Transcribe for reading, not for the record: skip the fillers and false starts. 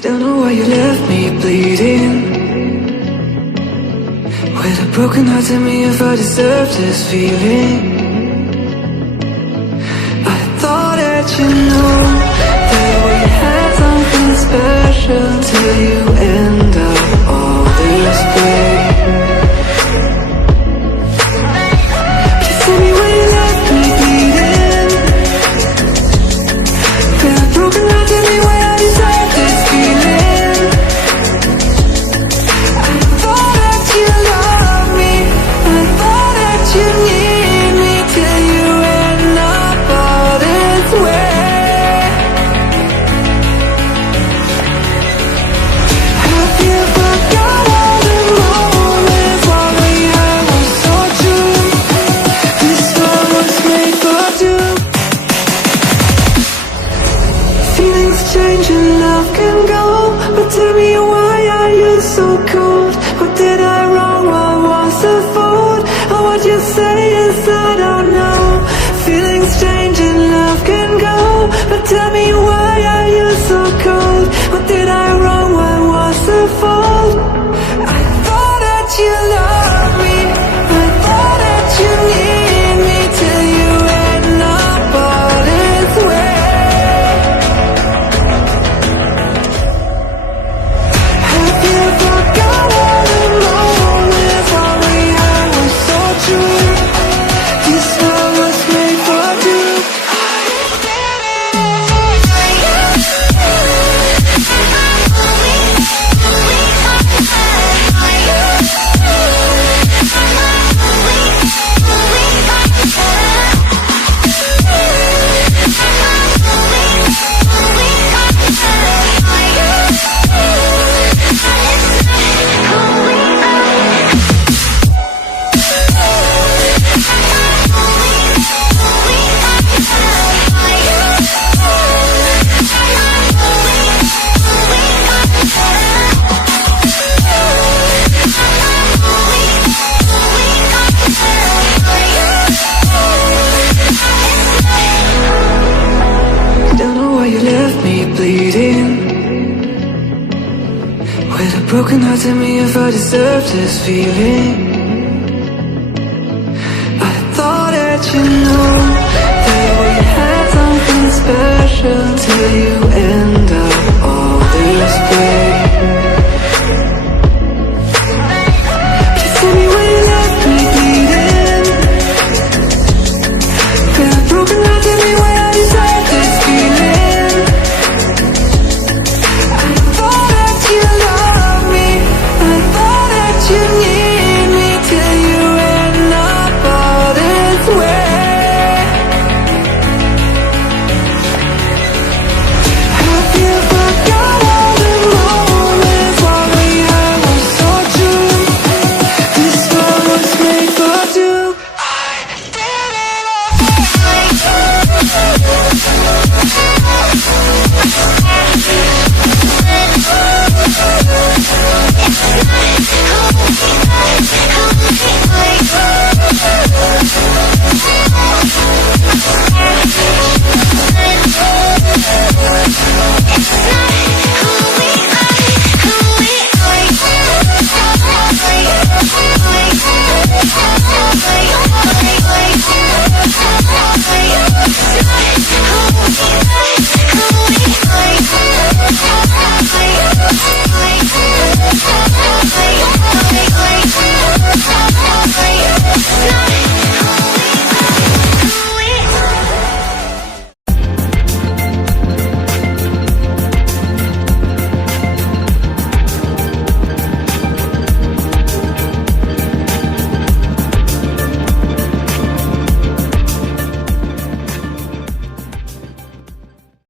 Don't know why you left me bleeding, with a broken heart. Tell me if I deserve this feeling. I thought that you knew that we had something special till you end up all this way. Please tell me why you left me bleeding, with a broken heart. Tell me why I deserve this feeling. I thought that you loved me, I thought that you need me till you end up all this way. Have you forgot all the moments while we had was so true? This world was made for two. Feelings change and love can go, but tell me why are you so cold? What did I wrong? What was the fault? Or what you say is I don't know. Feelings change and love can go, but tell me why are you so cold? What did I wrong? What was the fault? I thought that you loved me, I thought that you need me till you end up all this way. Have you forgot all the moments while we had was so true? This world was made for two. Don't know why you left me bleeding, with a broken heart. Tell me if I deserve this feeling. I thought that you knew that we had something special till you end up